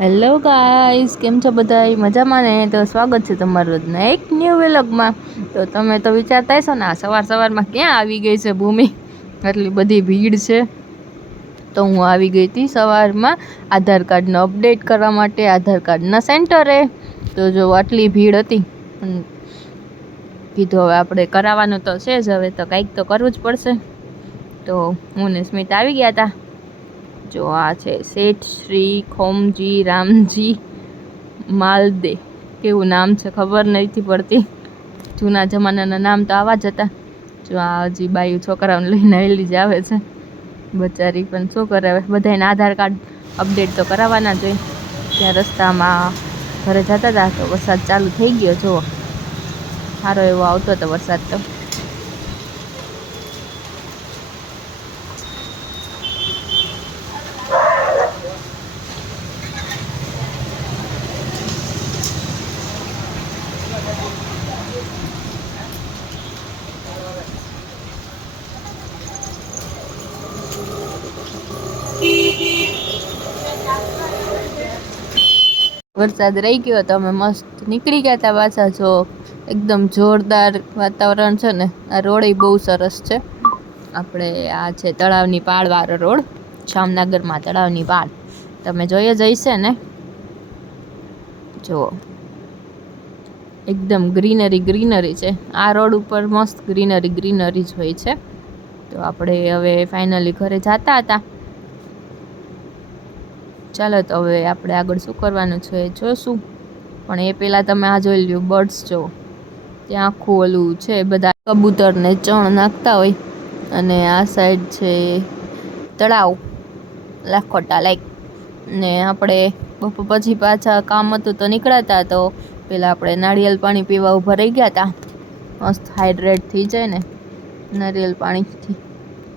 Hello guys, કેમ છો બધાય? મજામાં ને? તો સ્વાગત છે તમારું રોજના એક ન્યૂ વ્લોગમાં. તો તમે તો વિચારતા હશો ને આ સવારમાં ક્યાં આવી ગઈ છે ભૂમિ, આટલી બધી ભીડ છે. તો હું આવી ગઈ હતી સવારમાં આધાર કાર્ડનો અપડેટ કરવા માટે આધાર કાર્ડના સેન્ટરે. તો જો આટલી ભીડ હતી, કીધું હવે આપણે કરાવવાનું તો છે જ, હવે તો કંઈક તો કરવું જ પડશે. તો હું ને સ્મિત આવી ગયા હતા. જો આ છે શેઠ શ્રી ખોમજી રામજી માલદે, કેવું નામ છે ખબર નથી પડતી. જૂના જમાનાના નામ તો આવા જ હતા. જો આ હજી બાયું છોકરાઓને લઈને આવેલી જ આવે છે બચારી, પણ શું કરે હવે, બધાને આધાર કાર્ડ અપડેટ તો કરાવવાના જ હોય. ત્યાં રસ્તામાં ઘરે જતા હતા તો વરસાદ ચાલુ થઈ ગયો. જુઓ, સારો એવો આવતો હતો વરસાદ. તો વરસાદ રહી ગયો તો અમે મસ્ત નીકળી ગયા હતા પાછા. જો એકદમ જોરદાર વાતાવરણ છે ને. આ રોડ બહુ સરસ છે. આપણે આ છે તળાવની પાળ વાળો રોડ, જામનગરમાં તળાવની પાળ. તમે જોઈ જ હશે ને. જો એકદમ ગ્રીનરી છે આ રોડ ઉપર, મસ્ત ગ્રીનરી જ હોય છે. તો આપણે હવે ફાઇનલી ઘરે જતા હતા. ચાલો, તો હવે આપણે આગળ શું કરવાનું છે જોશું. પણ એ પહેલાં તમે આ જોઈ લ્યો, બર્ડ્સ જો. ત્યાં આખું ઓલું છે, બધા કબૂતરને ચણ નાખતા હોય. અને આ સાઈડ છે તળાવ, લાખોટા લાઈક. ને આપણે બપોર પછી પાછા કામ હતું તો નીકળ્યા. તો પેલા આપણે નાળિયેર પાણી પીવા ઊભા રહી ગયા હતા. મસ્ત હાઇડ્રેટ થઈ જાય ને નારિયેળ પાણીથી.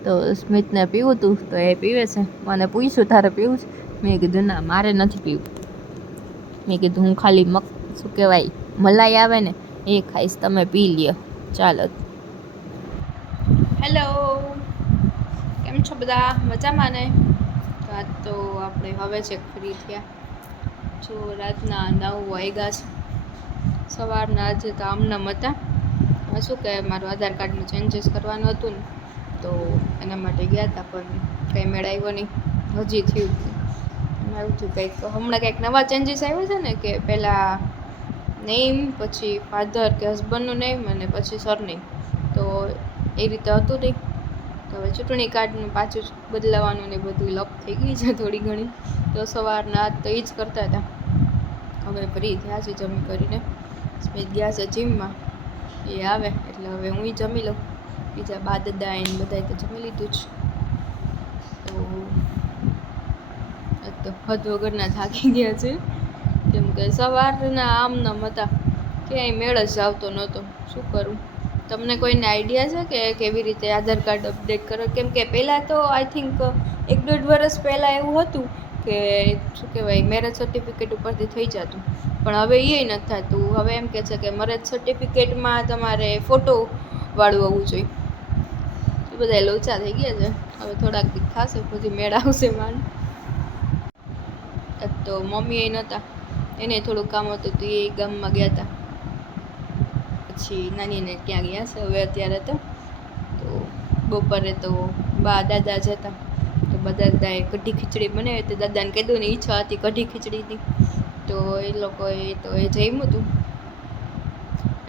તો સ્મિતને પીવું હતું તો એ પીવે છે. મને પૂછ્યું તારે પીવું છે? મેં કીધું ના, મારે નથી પીવું. મેં કીધું હું ખાલી શું કહેવાય, મલાઈ આવે ને એ ખાઈશ, તમે પી લ્યો. ચાલો. હેલો, કેમ છો બધા? મજામાં ને? તો આપણે હવે છે ફ્રી થયા. જો રાતના 9 વાગ્યા છે. સવારના આજે તો આમનામ હતા. શું કહે, મારું આધાર કાર્ડનું ચેન્જીસ કરવાનું હતું ને, તો એના માટે ગયા હતા. પણ કંઈ મેળ આવ્યો નહીં. હજી થયું એવું થયું કંઈક, હમણાં કંઈક નવા ચેન્જીસ આવ્યા છે ને, કે પહેલાં નેમ, પછી ફાધર કે હસબન્ડનું નેમ, અને પછી સરનેમ. તો એ રીતે હતું નહીં. તો હવે ચૂંટણી કાર્ડનું પાછું બદલાવાનું ને બધું લપ થઈ ગઈ છે થોડી ઘણી. તો સવારના તો એ જ કરતા હતા. હવે ફ્રી થયા છે જમી કરીને. સ્મિત ગયા છે જીમમાં, એ આવે એટલે હવે હું જમી લઉં. બીજા બા દાદા એને બધાએ તો જમી લીધું જ. તો હદ વગરના થાકી ગયા છે, કેમ કે સવારના આમનામ હતા. ક્યાંય મેળ જ આવતો નહોતો. શું કરું? તમને કોઈને આઈડિયા છે કે કેવી રીતે આધાર કાર્ડ અપડેટ કરો? કેમ કે પહેલાં તો આઈ થિંક 1-1.5 વર્ષ પહેલાં એવું હતું કે શું કહેવાય, મેરેજ સર્ટિફિકેટ ઉપરથી થઈ જતું. પણ હવે એ નથી થતું. હવે એમ કહે છે કે મેરેજ સર્ટિફિકેટમાં તમારે ફોટોવાળું આવવું જોઈએ. એ બધા લોચા થઈ ગયા છે. હવે થોડાક દી થશે પછી મેળ આવશે માંડ. તો મમ્મી એ નહોતા, એને થોડું કામ હતું તો એ ગામમાં ગયા હતા. પછી નાનીને ક્યાં ગયા છે હવે અત્યારે તો બપોરે તો બા દાદા જ હતા. તો બા દાદાએ કઢી ખીચડી બનાવી હતી. દાદાને કીધું ને ઈચ્છા હતી કઢી ખીચડીની, તો એ લોકોએ તો એ જમ્યું હતું.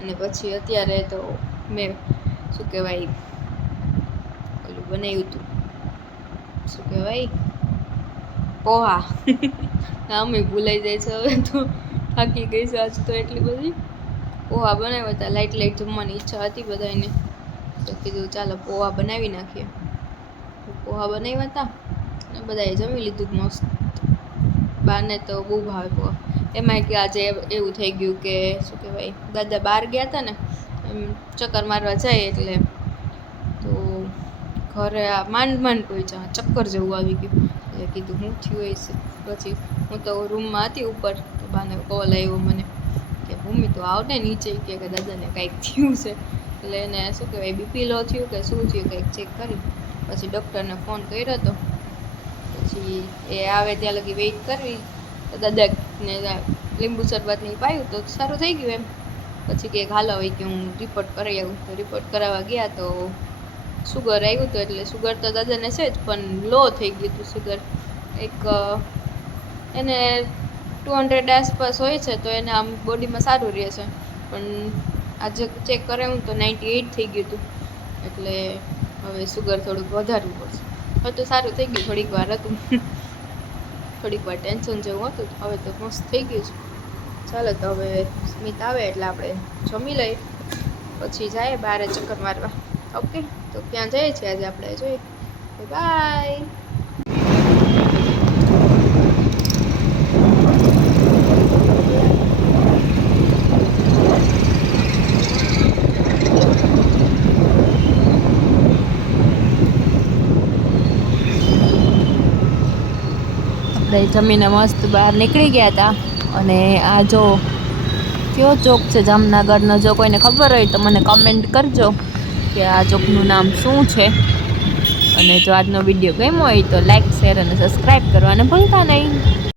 અને પછી અત્યારે તો મેં શું કહેવાય, ઓલું બનાવ્યું હતું, શું કહેવાય, પોહા. નામ ભૂલાઈ જાય છે હવે તો, થાકી ગઈ છે આજ તો એટલી બધી. પોહા બનાવ્યા હતા. લાઈટ જમવાની ઈચ્છા હતી બધાને, તો કીધું ચાલો પોહા બનાવી નાખીએ. પોહા બનાવ્યા હતા અને બધાએ જમી લીધું મસ્ત. બાને તો બહુ ભાવે પોહા. એમાંય કે આજે એવું થઈ ગયું કે શું કહેવાય, દાદા બહાર ગયા હતા ને, એમ ચક્કર મારવા જાય એટલે તો ઘરે માંડ પહોંચ્યા, ચક્કર જેવું આવી ગયું. એટલે કીધું હું થયું હશે. પછી હું તો રૂમમાં હતી ઉપર, તો બાને કોલ આવ્યો મને કે ભૂમિ તો આવ ને નીચે, કે દાદાને કાંઈક થયું છે. એટલે એને શું કહેવાય, બીપી લો થયું કે શું થયું કંઈક ચેક કરી. પછી ડૉક્ટરને ફોન કર્યો હતો. પછી એ આવે ત્યાં લગી વેઇટ કરવી. તો દાદાને લીંબુ શરબતની પાયું તો સારું થઈ ગયું એમ. પછી કે હાલો હોય કે હું રિપોર્ટ કરાવી આવું. તો રિપોર્ટ કરાવવા ગયા તો સુગર આવ્યું હતું. એટલે સુગર તો દાદાને છે જ, પણ લો થઈ ગયું હતું સુગર. એક એને 200 આસપાસ હોય છે, તો એને આમ બોડીમાં સારું રહે છે. પણ આજે ચેક કરાવ્યું તો 98 થઈ ગયું હતું. એટલે હવે સુગર થોડુંક વધારવું પડશે. હવે તો સારું થઈ ગયું, થોડીક વાર હતું. થોડીક વાર ટેન્શન જેવું હતું, હવે તો મસ્ત થઈ ગયું છે. ચાલો તો હવે સ્મિત આવે એટલે આપણે જમી લઈએ, પછી જાય બહાર ચક્કર મારવા. ઓકે, તો ક્યાં જઈએ છીએ આજે આપણે જોઈએ. બાય. આપણે જમીને મસ્ત બહાર નીકળી ગયા હતા. અને આ જો કયો ચોક છે જામનગરનો, જો કોઈને ખબર હોય તો મને કમેન્ટ કરજો કે આ ચોકનું નામ શું છે. અને જો આજનો વિડીયો ગમ્યો હોય તો લાઈક, શેર અને સબસ્ક્રાઈબ કરવાને ભૂલતા નહીં.